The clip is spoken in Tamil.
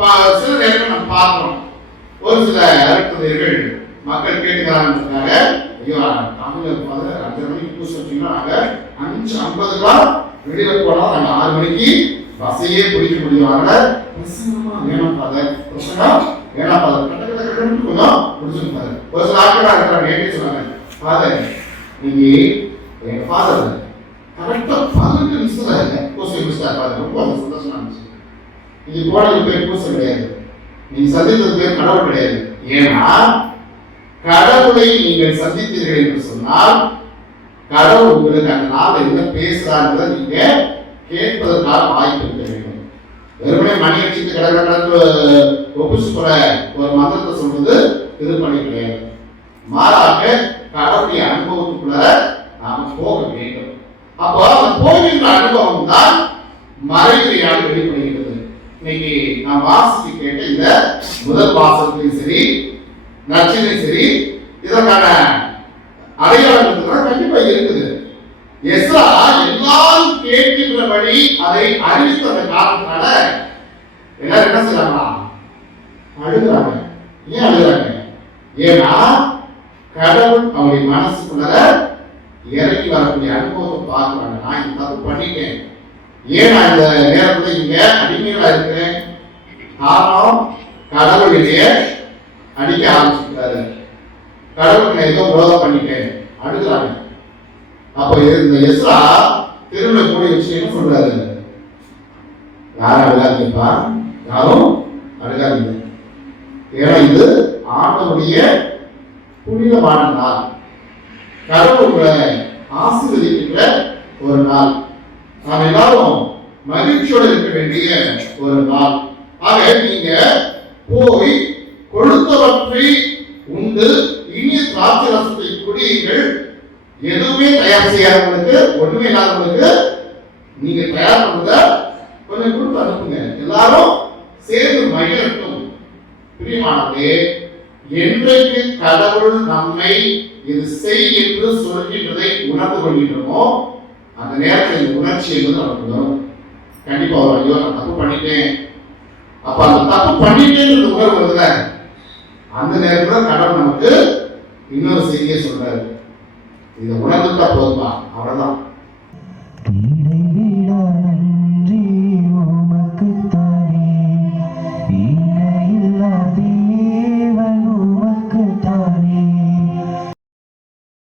சில நேரத்தில் நம்ம பார்க்கிறோம். ஒரு சில அருட்தந்தையர்கள் மக்கள் கேட்டுக்கிறாங்க, ஐயோ தமிழ் 5:30 மணிக்கு பூசை வச்சீங்கன்னா நாங்க 5:50 வெளியில போனா நாங்க 6 மணிக்கு பஸ்ஸையே பிடிக்க முடியும். பிரசங்கமா வேணாம் ஃபாதர், பிரசங்கம் வேணாம் ஃபாதர், கொஞ்சம் முடிச்சுருப்பாரு. ஒரு சில ஆட்களா இருக்கிறாங்க, ஏன்னு சொன்னாங்க, ஃபாதர் நீங்க எங்க ஃபாதர் கரெக்டா 18 நிமிஷத்துல பூசை முடிச்சிட்டாரு ஃபாதர். ரொம்ப சந்தோஷமா இருந்துச்சு. இது போனது பேர் பூசை கிடையாது, நீங்க சந்தித்தது பேர் கடவுள் கிடையாது. ஏன்னா கடவுளை நீங்கள் சந்தித்தீர்கள் என்று சொன்னால் கடவுள் உங்களுக்கு அந்த நாள் என்ன பேசுறாங்க நீங்க கேட்பதற்காக வாய்ப்பு இருக்க வேண்டும். வெறுமனே மணி அடிச்சுட்டு கடற்கடற்று ஒப்புச்சு போற ஒரு மந்திரத்தை சொல்றது திருப்பணி கிடையாது. மாறாக கடவுளுடைய அனுபவத்துக்குள்ள நாம போக வேண்டும். அப்போ அந்த போகின்ற அனுபவம் தான் மறைமுறையாக வெளிப்படுகிறது. இன்னைக்கு நாம் வாசித்து கேட்ட இந்த முதல் வாசகத்தையும் சரி நச்சினையும் சரி இதற்கான அடையாளங்கள் கண்டிப்பா இருக்குது. எஸ்ரா எல்லாரும் கேட்கின்றபடி அதை அறிவித்த காரணத்தினால எல்லாரும் என்ன செய்யறாங்களா? அழுகிறாங்க. ஏன் அழுகிறாங்க? ஏன்னா கடவுள் அவருடைய மனசுக்குள்ள இறங்கி வரக்கூடிய அனுபவத்தை பார்க்கிறாங்க. நான் இந்த தப்பு பண்ணிட்டேன், ஏன் நான் இந்த நேரத்துல இங்க அடிமைகளா இருக்கிறேன்? காரணம் கடவுள் என்னைய அடிக்க ஆரம்பிச்சுட்டாரு, கடவுளுக்கு ஏதோ விரோதம் பண்ணிட்டேன், அழுகிறாங்க. அப்ப இந்த எஸ்ரா திருவிழா கூடிய விஷயம் என்ன சொல்றாரு? யாரும் அழுகாதீங்கப்பா, யாரும் அழுகாதீங்க, ஏன்னா இது ஆண்டவருடைய புனிதமான நாள், கடவுளை ஆசீர்வதிக்கின்ற ஒரு நாள், நாம் எல்லாரும் மகிழ்ச்சியோடு இருக்க வேண்டிய ஒரு நாள். ஆக நீங்க போய் கொடுத்தவற்றை உண்டு இனிய திராட்சை ரசத்தை குடியுங்கள். எதுவுமே தயார் செய்யாதவங்களுக்கு, ஒண்ணுமே இல்லாதவங்களுக்கு நீங்க தயார் பண்ணுறத கொஞ்சம் கொடுத்து அனுப்புங்க, எல்லாரும் சேர்ந்து மகிழட்டும். பிரியமானதே, என்றைக்கு கடவுள் நம்மை இது செய் என்று சொல்கின்றதை உணர்ந்து கொள்கின்றோமோ அந்த நேரத்தில் இந்த உணர்ச்சி என்பது நமக்கு வரும். கண்டிப்பா வரும். ஐயோ நான் தப்பு பண்ணிட்டேன். அப்ப அந்த தப்பு பண்ணிட்டேன்னு உணர்வு வருதுல, அந்த நேரத்தில் கடவுள் நமக்கு இன்னொரு செய்தியை சொல்றாரு, இதை உணர்ந்துட்டா போதுமா, அவ்வளவுதான்.